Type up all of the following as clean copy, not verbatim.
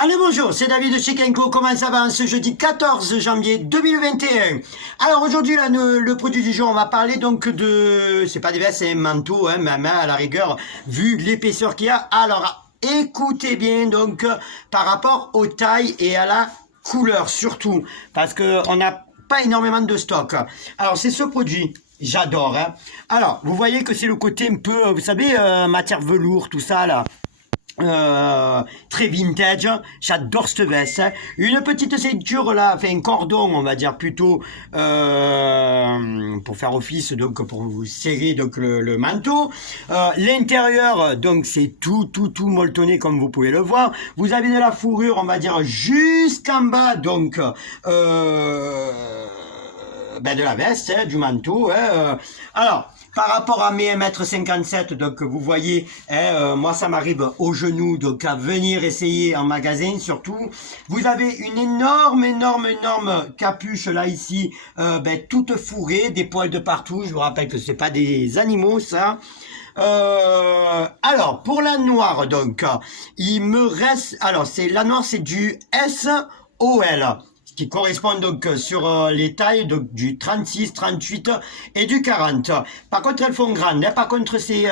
Allez bonjour, c'est David de chez Kenko, comment ça va ce jeudi 14 janvier 2021. Alors aujourd'hui là, le produit du jour, on va parler donc de, c'est pas des vestes, c'est un manteau, hein, mais à la rigueur, vu l'épaisseur qu'il y a. Alors écoutez bien donc par rapport aux tailles et à la couleur surtout, parce que on n'a pas énormément de stock. Alors c'est ce produit. J'adore. Hein. Alors, vous voyez que c'est le côté un peu, vous savez, matière velours, tout ça là. Très vintage, j'adore cette veste. Hein. Une petite ceinture là, enfin un cordon, on va dire plutôt pour faire office, donc pour vous serrer donc le manteau. L'intérieur, donc c'est tout molletonné comme vous pouvez le voir. Vous avez de la fourrure, on va dire jusqu'en bas, donc de la veste, hein, du manteau. Hein, alors. Par rapport à mes 1m57, donc vous voyez, hein, moi ça m'arrive au genou, donc à venir essayer en magasin surtout. Vous avez une énorme capuche là ici, toute fourrée, des poils de partout. Je vous rappelle que c'est pas des animaux ça. Alors pour la noire donc, il me reste, alors c'est la noire c'est du SOL. Qui correspond donc sur les tailles donc, du 36, 38 et du 40. Par contre, elles font grandes. Hein. Par contre, ces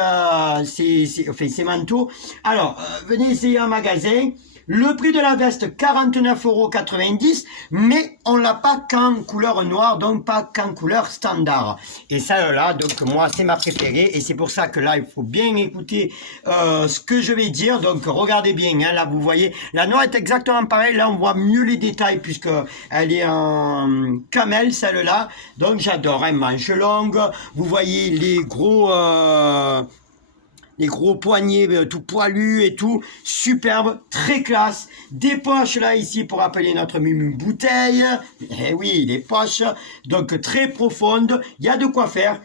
manteaux. Alors, venez essayer en magasin. Le prix de la veste, 49,90 €, mais on l'a pas qu'en couleur noire, donc pas qu'en couleur standard. Et celle-là, donc moi, c'est ma préférée, et c'est pour ça que là, il faut bien écouter ce que je vais dire. Donc, regardez bien, hein, là, vous voyez, la noire est exactement pareille. Là, on voit mieux les détails, puisque elle est en camel, celle-là. Donc, j'adore, hein, manche longue. Vous voyez les gros poignets tout poilus et tout, superbe, très classe, des poches là ici pour appeler notre mumu bouteille, eh oui, les poches, donc très profondes, il y a de quoi faire,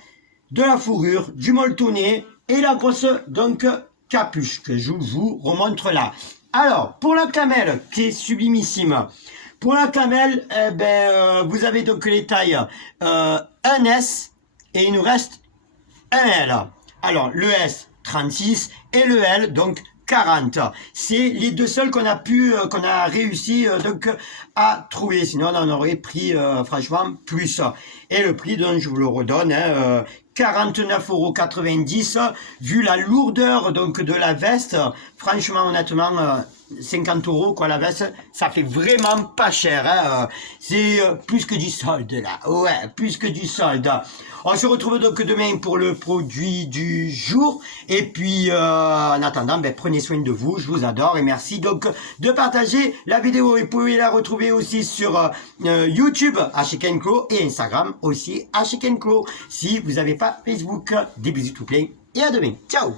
de la fourrure, du molletonné et la grosse donc capuche que je vous remontre là. Alors, pour la camel qui est sublimissime, pour la camel, vous avez donc les tailles 1S et il nous reste un L. Alors, le S, 36 et le L donc 40. C'est les deux seuls qu'on a réussi donc à trouver. Sinon on en aurait pris franchement plus. Et le prix donc je vous le redonne, hein, 49,90 €. Vu la lourdeur donc de la veste, franchement honnêtement 50 € quoi la veste, ça fait vraiment pas cher. Hein. C'est plus que du solde là. Ouais, plus que du solde. On se retrouve donc demain pour le produit du jour. Et puis en attendant, prenez soin de vous. Je vous adore et merci donc de partager la vidéo. Et vous pouvez la retrouver aussi sur YouTube @Kenko et Instagram aussi @Kenko. Si vous n'avez pas Facebook, des bisous tout plein et à demain. Ciao.